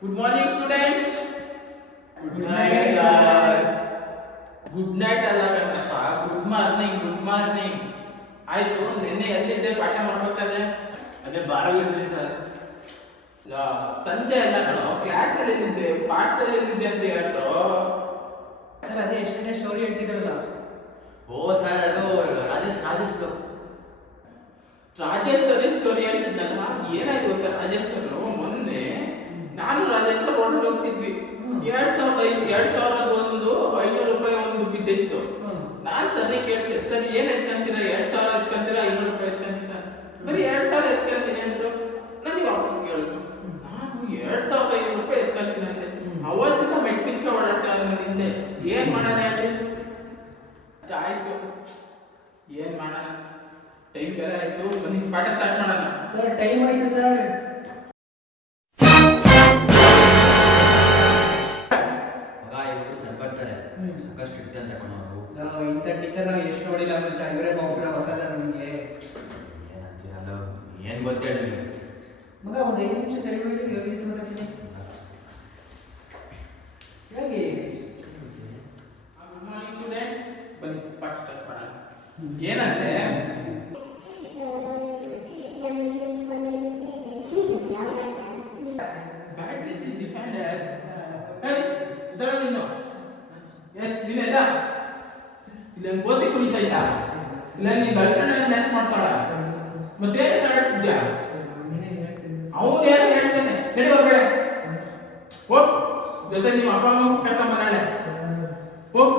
Good morning, students. Good night, sir. Good night ಅಲ್ಲ ಕಣಪ್ಪ, good morning. ಆಯ್ತು, ನಿನ್ನೆ ಎಲ್ಲಿದ್ದೆ ಪಾಠ ಮಾಡ್ಬೇಕಾದ್ರೆ? ಅದೇ ಬಾರಲ್ಲಿದ್ರಿ ಸರ್. ಸಂಜೆ ಎಲ್ಲ ಕಣೋ, ಕ್ಲಾಸಲ್ಲಿ ಎಲ್ಲಿದ್ದೆ, ಪಾಠದಲ್ಲಿ ಎಲ್ಲಿದ್ದೆ ಅಂತ ಹೇಳ್ರು. ಸರ್ ಅದೇ ಎಷ್ಟನೇ ಸ್ಟೋರಿ ಹೇಳ್ತಿದ್ರಲ್ಲ. ಓ ಸರ್, ಅದು ರಾಜೇಶ್ವರಿ ಸ್ಟೋರಿ ಹೇಳ್ತಿದ್ದಲ್ಲ, ಅದು ಏನಾಯ್ತು ಗೊತ್ತಾ? ರಾಜೇಶ್ವರರು ಮೊನ್ನೆ ನಾನು ರಾಜೇಶ್ವರ್ ಹೊರಗೆ ಹೋಗ್ತಿದ್ವಿ. 2001 500 ರೂಪಾಯಿ ಒಂದು ಬಿದ್ದಿತ್ತು. ನಾನು ಸರಿ ಕೇಳ್ತೆ, ಸರ್ ಏನ್ ಎತ್ಕೊಂತೀರಾ? 2000 ಎತ್ಕೊಂತೀರಾ, 500 ರೂಪಾಯಿ ಎತ್ಕೊಂತೀರಾ? ಬರೀ 2000 ಎತ್ಕೊಂತೀನಿ ಅಂದ್ರು. ನನಗೆ ವಾಪಸ್ ಕೇಳಿದ್ರು, ನಾನು 2500 ರೂಪಾಯಿ ಎತ್ಕೊಂತೀನಿ ಅಂತೆ. ಅವತ್ತಿನ ಮೆಟ್ ಪಿಚ್ಕ ಓಡಾಡ್ತಾ ನನ್ನ ಹಿಂದೆ. ಏನ್ ಮಾಡೋಣ ಹೇಳಿ? ಆಯ್ತು, ಏನ್ ಮಾಡೋಣ, ಟೈಮ್ ಬೇರೆ ಆಯ್ತು. ಬನ್ನಿ ಪಾಠ ಸ್ಟಾರ್ಟ್ ಮಾಡೋಣ. ಸರ್ ಟೈಮ್ ಆಯ್ತು ಸರ್. ಇಂಥ ಟೀಚರ್ ನಾವು ಎಷ್ಟು ನೋಡಿಲ್ಲ ಮುಂಚೆ. ಇವರೇ ಒಬ್ಬರ ಹೊಸದ ನಮಗೆ ಏನಂತೀರಲ್ಲ, ಏನು ಗೊತ್ತೇ ನಿಮಗೆ ಮಗ. ಒಂದು 5 ನಿಮಿಷ ಸರಿ ಹೋಗಿದ್ರೆ ಯೋಗಿ ಜೊತೆ ಮಾತಾಡ್ತೀನಿ. ಹೇಗೆ? ಗುಡ್ ಮಾರ್ನಿಂಗ್ ಸ್ಟೂಡೆಂಟ್ಸ್, ಬನ್ನಿ ಪಾಠ ಸ್ಟಾರ್ಟ್ ಮಾಡೋಣ. ಏನಂದ್ರೆ batteries is defined as ನೀನ್ ಇಲ್ಲ ಇಲ್ಲ ಗೋತಿ ಕುಣಿತಾ ಇದ್ದ, ಇಲ್ಲ ನೀನ್ ಗರ್ಲ್ ಫ್ರೆಂಡ್ ಡ್ಯಾನ್ಸ್ ಮಾಡ್ತಾಳ, ಮತ್ತೆ ಆಡ್ತಿದ್ಯಾ? ಅವನು ಏನು ಹೇಳ್ತಾನೆ, ಹೇಳಿ ಹೊರಗಡೆ ಹೋಗ್, ಜೊತೆ ನಿಮ್ಮ ಅಪ್ಪ ಅಮ್ಮ ಕರ್ಕೊಂಡ್ ಬಂದಾಳೆ, ಹೋಗ್.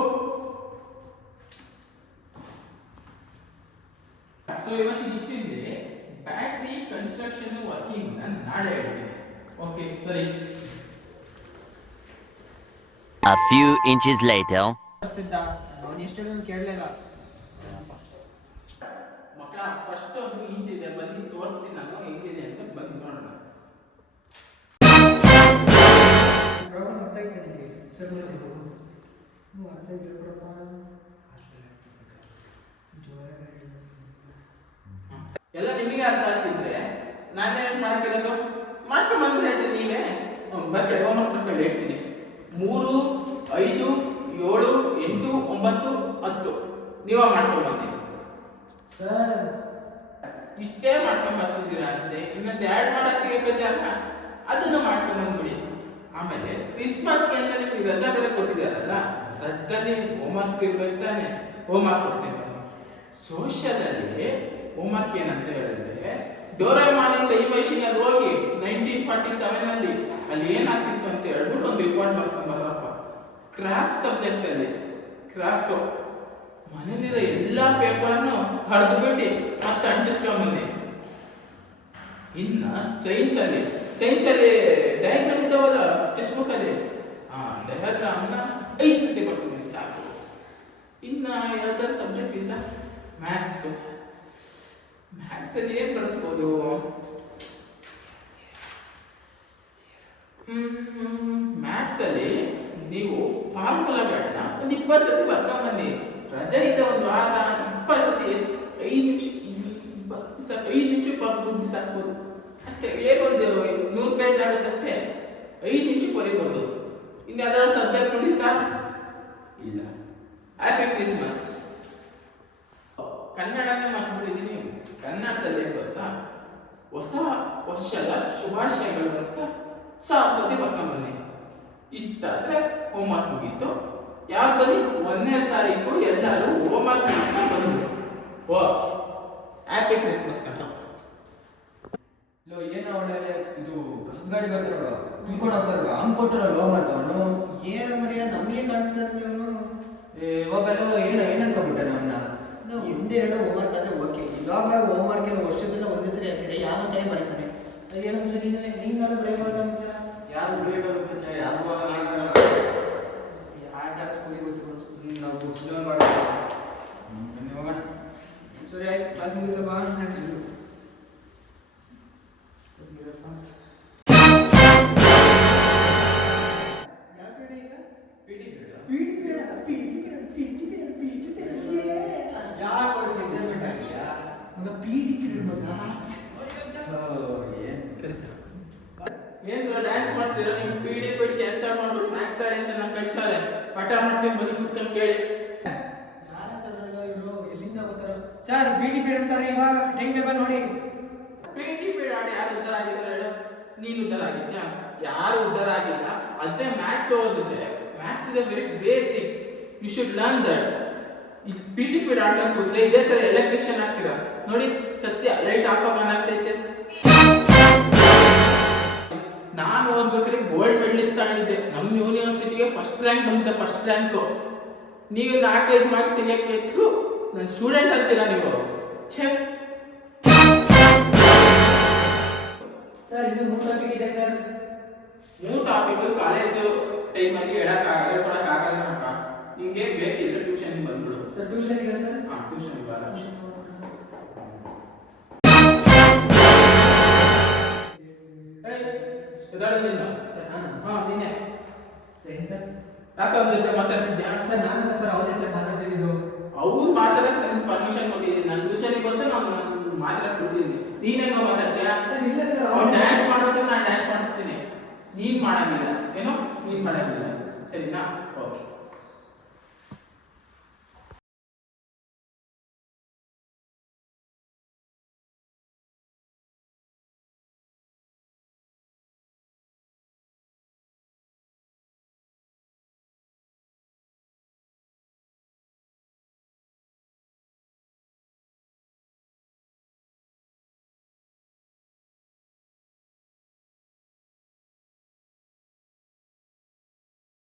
ಸೊ ಇವತ್ತಿಗೆ ಇಷ್ಟಿದೆ. ಬ್ಯಾಟ್ರಿ ಕನ್ಸ್ಟ್ರಕ್ಷನ್ ವರ್ಕಿಂಗ್ ನಾಳೆ ಹೇಳ್ತೀನಿ. ಓಕೆ ಸರಿ. A few inches later. ಅವನು ಎಷ್ಟು ಕೇಳಲಿಲ್ಲ. ಮಕ್ಕಳ ಫಸ್ಟ್ ಒಂದು ಈಸಿ ಇದೆ, ಬನ್ನಿ ತೋರಿಸ್ತೀನಿ ನಾನು ಹೆಂಗಿದೆ ಅಂತ. ಬನ್ನಿ ನೋಡೋಣ. ಪ್ರಾಬ್ಲಮ್ ಅರ್ಥ ಆಯ್ತು ನನಗೆ ಸರ್. ಮುಗಿಸಿದ್ದು ಅರ್ಥ ಹೇಳ್ಕೊಡಪ್ಪ. ಎಲ್ಲ ನಿಮಗೆ ಅರ್ಥ ಆಗ್ತಿದ್ರೆ ನಾನೇನು ಮಾಡಕ್ಕಿರೋದು? ಮಾಡ್ಕೊಂಡ್ ಬಂದ್ಬಿಡೈತೆ ನೀವೇ. ಬರ್ಕಡೆ ಹೋಮ್ವರ್ಕ್ ಮಾಡ್ಕೊಂಡು ಹೇಳ್ತೀನಿ. 3, 5, 7, 8, 9, 10 ನೀವೇ ಮಾಡ್ಕೊಂಡ್ ಬನ್ನಿ. ಸರ್ ಇಷ್ಟೇ ಮಾಡ್ಕೊಂಡ್ ಬರ್ತಿದ್ದೀರಾ ಅಂತೆ. ಇನ್ನೊಂದು ಆ್ಯಡ್ ಮಾಡಕ್ಕೆ ಬೇಜಾರ, ಅದನ್ನು ಮಾಡ್ಕೊಂಡ್ ಬಂದ್ಬಿಡಿ. ಆಮೇಲೆ ಕ್ರಿಸ್ಮಸ್ಗೆ ಅಂತ ನಿಮ್ಗೆ ರಜಾ ಬೇರೆ ಕೊಟ್ಟಿದ್ದಾರಲ್ಲ, ರಜದಲ್ಲಿ ಹೋಮ್ವರ್ಕ್ ಇರ್ಬೇಕು ತಾನೆ. ಹೋಮ್ವರ್ಕ್ ಕೊಡ್ತೇನೆ ಬನ್ನಿ. ಸೋಷಿಯಲಲ್ಲಿ ಹೋಮ್ವರ್ಕ್ ಏನಂತ ಹೇಳಿದ್ರೆ, ಡೋರೆಮಾನ್ ಟೈಮ್ ಮಷೀನ್ ಅಲ್ಲಿ ಹೋಗಿ 1947 ಅಲ್ಲಿ ಏನಾಗ್ತಿತ್ತು ಅಂತ ಹೇಳ್ಬಿಟ್ಟು ಒಂದು ರಿಪೋರ್ಟ್ ಮಾಡ್ಕೊಂಡ್ ಬರಪ್ಪ. ಕ್ರಾಫ್ಟ್ ಸಬ್ಜೆಕ್ಟ್ ಅಲ್ಲಿ ಕ್ರಾಫ್ಟ್ ಮನೇಲಿರೋ ಎಲ್ಲಾ ಪೇಪರ್ನು ಹರಿದ್ಬಿಟ್ಟು ಮತ್ತೆ ಅಂಟಿಸ್ಕೊಂಬನ್ನಿ. ಇನ್ನ ಸೈನ್ಸ್ ಅಲ್ಲಿ ಡಯಾಗ್ರಾಮ್ ಇದಾವಲ್ಲ ಟೆಕ್ಸ್ಟ್ ಬುಕ್ ಅಲ್ಲಿ, ಡಯಾಗ್ರಾಮ್ನ 5 ಸತಿ ಕೊಟ್ಬಿಡಿ ಸಾಕು. ಇನ್ನ ಯಾವ್ದಾದ್ರು ಸಬ್ಜೆಕ್ಟ್ ಇಂದ ಮ್ಯಾಥ್ಸ್ ಅಲ್ಲಿ ಏನ್ ಬಳಸ್ಬೋದು? ಮ್ಯಾಥ್ಸ್ ಅಲ್ಲಿ ನೀವು ಫಾರ್ಮುಲಾಗಳನ್ನ ಒಂದು 20 ಸತಿ ಬರ್ಕೊಂಡ್ ಬನ್ನಿ. ರಜೆ ಇದೆ ಒಂದು ವಾರ, 20 ಸತಿ ಎಷ್ಟು? 5 ನಿಮಿಷ 5 ನಿಮಿಷ ಬರ್ಬೋದು, ಸಾಕ್ಬೋದು ಅಷ್ಟೇ. ಏನೊಂದು 100 ಪೇಜ್ ಆಗುತ್ತಷ್ಟೇ, 5 ನಿಮಿಷಕ್ಕೆ ಬರೀಬೋದು. ಇನ್ನು ಯಾವ್ದಾದ್ರು ಸಬ್ಜೆಕ್ಟ್ ಉಳಿತಾ? ಇಲ್ಲ. ಹ್ಯಾಪಿ ಕ್ರಿಸ್ಮಸ್ ಕನ್ನಡನೇ ಮಾಡ್ಬಿಟ್ಟಿದ್ದೀನಿ. ಕನ್ನಡದಲ್ಲಿ ಏನು ಗೊತ್ತಾ? ಹೊಸ ವರ್ಷದ ಶುಭಾಶಯಗಳು ಅಂತ 1000 ಸತಿ ಬರ್ಕೊಂಬನ್ನಿ. ಇಷ್ಟಾದ್ರೆ ಹೋಮ್ವರ್ಕ್ ಮುಗೀತು. ಯಾರು ಬನ್ನಿ 1ನೇ ತಾರೀಕು ಎಲ್ಲರೂ ಹೋಮ್ವರ್ಕ್ ಮಾಡ್ಕೊಂಡು ಬಂದ್ಬಿಡಿ. Okay, happy Christmas Kannada. ಏನೋ ಒಳ್ಳೆ ಇದು ಕಸದ ಗಾಡಿ ಬರ್ತಾರಲ್ಲ, ಹಿಂಕೊಂಡು ಹೋಗ್ತಾರಲ್ಲ, ಹಂಗೆ ಕೊಟ್ಟರಲ್ಲ ಹೋಮ್ವರ್ಕ್. ಅವನು ಏನು ಮರಿಯ ನಮಗೆ ಕಾಣಿಸ್ತಾರೆ ನೀವು. ಇವಾಗಲೂ ಏನು ಅನ್ಕೊಂಡ್ಬಿಟ್ಟೆ ನಮ್ಮನ್ನ. ನಾವು ಮುಂದೆ ಹೇಳೋ ಹೋಮ್ವರ್ಕ್ ಆದರೆ ಓಕೆ. ಇವಾಗ ಹೋಮ್ವರ್ಕ್ ಎಲ್ಲ ವರ್ಷದಿಂದ ಒಂದೇ ಸರಿ ಹಾಕಿದ್ರೆ ಯಾವ ಟೈಮ್ ಬರೀತಾನೆ. ಏನೋ ಮುಂಚೆ ನೀನು ಬರೆಯವಾಗ ಮುಂಚೆ ಯಾರು ಬರೀಬೇಕು, ಯಾರು ಯಾರ ಸ್ಕೂಲಿಗೆ ಗೊತ್ತಿಲ್ಲ. ನಾವು ಬುಕ್ಸ್ ಮಾಡೋದು. ಹೋಗೋಣ. ಸರಿ ಆಯ್ತು, ಕ್ಲಾಸ್ ಮುಗಿದ ಬಾ. ಏನ್ರ ಡ್ಯಾನ್ಸ್ ಮಾಡ್ತೀರಾ ನೀವು ಪೀಡಿ ಕ್ಯಾನ್ಸಲ್ ಮಾಡ್ಬಿಟ್ಟು ಮ್ಯಾಕ್ಸ್ ತಾಳೆ ಅಂತ ನಂಗೆ ಕಳ್ಸಾರೆ ಪಾಠ ಮಾಡ್ತೀನಿ ಬನ್ನಿ ಕೂತ್ಕೊಂಡು ಕೇಳಿ. ಯಾರ ಸರ್ ಇವರು ಎಲ್ಲಿಂದ ಬರ್ತಾರೋ ಸರ್ ಬಿಡಿ ಪೀರಿಯಡ್ ಸರ್ ಇವಾಗ ಟೈಮ್ ಟೇಬಲ್ ನೋಡಿ. ಪೀಟಿ ಪೀರಿಯಡ್ ಆಡಿ ಯಾರು ಉದ್ಧಾರ ಆಗಿದ್ದಾರೆ ಹೇಳು? ನೀನು ಉದ್ಧಾರ ಆಗಿದ್ಯಾ? ಯಾರು ಉದ್ಧಾರ ಆಗಿಲ್ಲ. ಅದೇ ಮ್ಯಾಥ್ಸ್ ಓದಿದ್ರೆ maths is a very basic, you should learn that. ಈ ಪಿಟಿ ಪೀರಿಯಡ್ ಆಡ್ಕೊಂಡು ಕೂತ್ರೆ ಇದೇ ತರ ಎಲೆಕ್ಟ್ರಿಷಿಯನ್ ಆಗ್ತೀರಾ ನೋಡಿ. ಸತ್ಯ ಲೈಟ್ ಆಫ್ ಆನ್ ಆಗ್ತೈತೆ. ನಾನು ಓದ್ಬೇಕಾದ್ರೆ ಗೋಲ್ಡ್ ಮೆಡಲಿಸ್ಟ್ ತಗೊಂಡಿದ್ದೆ, ನಮ್ಮ ಯೂನಿವರ್ಸಿಟಿಗೆ ಫಸ್ಟ್ ರ್ಯಾಂಕ್ ಬಂದಿದ್ದೆ, ಫಸ್ಟ್ ರ್ಯಾಂಕು. ನೀವು 4-5 ಮಾರ್ಕ್ಸ್ ತೆಗಿಯಕ್ಕೆ ನನ್ನ ಸ್ಟೂಡೆಂಟ್ ಅಂತೀರಾ ನೀವು? ಛೇ. ಸರ್ ಇದು 3 ಟಾಪಿಕ್ ಇದೆ ಸರ್. 3 ಟಾಪಿಕ್ ಕಾಲೇಜು ಟೈಮಲ್ಲಿ ಹೇಳ್ಕೊಡಕ್ಕಾಗಲ್ಲಪ್ಪ. ನಿಂಗೆ ಬೇಕಿದ್ರೆ ಟ್ಯೂಷನ್ ಬಂದ್ಬಿಡು. ಸರ್ ಟ್ಯೂಷನ್ ಇದೆ ಸರ್. ಹಾಂ, ಟ್ಯೂಷನ್ ಬರ. ಎದಾಡೋದಿಲ್ಲ ಸರ್ ನಾನು ಹಾಂ ನೀನೆ ಸರಿ ಸರ್. ಯಾಕೆ ಅವ್ರ ಜೊತೆ ಮಾತಾಡ್ತಿದ್ಯಾ? ಸರ್ ನಾನಲ್ಲ ಸರ್ ಅವರೇ ಸರ್ ಮಾತಾಡ್ತಿದ್ದು. ಅವ್ರು ಮಾತಾಡಕ್ಕೆ ನನಗೆ ಪರ್ಮಿಷನ್ ಕೊಟ್ಟಿದ್ದೀನಿ. ನಾನು ಟ್ಯೂಷನ್ಗೆ ಬಂದು ನಾನು ಮಾತಾಡಕ್ಕೆ ಕೊಡ್ತೀನಿ. ನೀನೇಗ ಮಾತಾಡ್ತೀಯಾ? ಸರ್ ಇಲ್ಲ ಸರ್ ಅವ್ನು ಡ್ಯಾನ್ಸ್ ಮಾಡ್ಬೇಕಾದ್ರೆ ನಾನು ಡ್ಯಾನ್ಸ್ ಮಾಡಿಸ್ತೀನಿ, ನೀನು ಮಾಡಂಗಿಲ್ಲ. ಏನೋ ನೀನು ಮಾಡಂಗಿಲ್ಲ, ಸರಿನಾ? ಓಕೆ.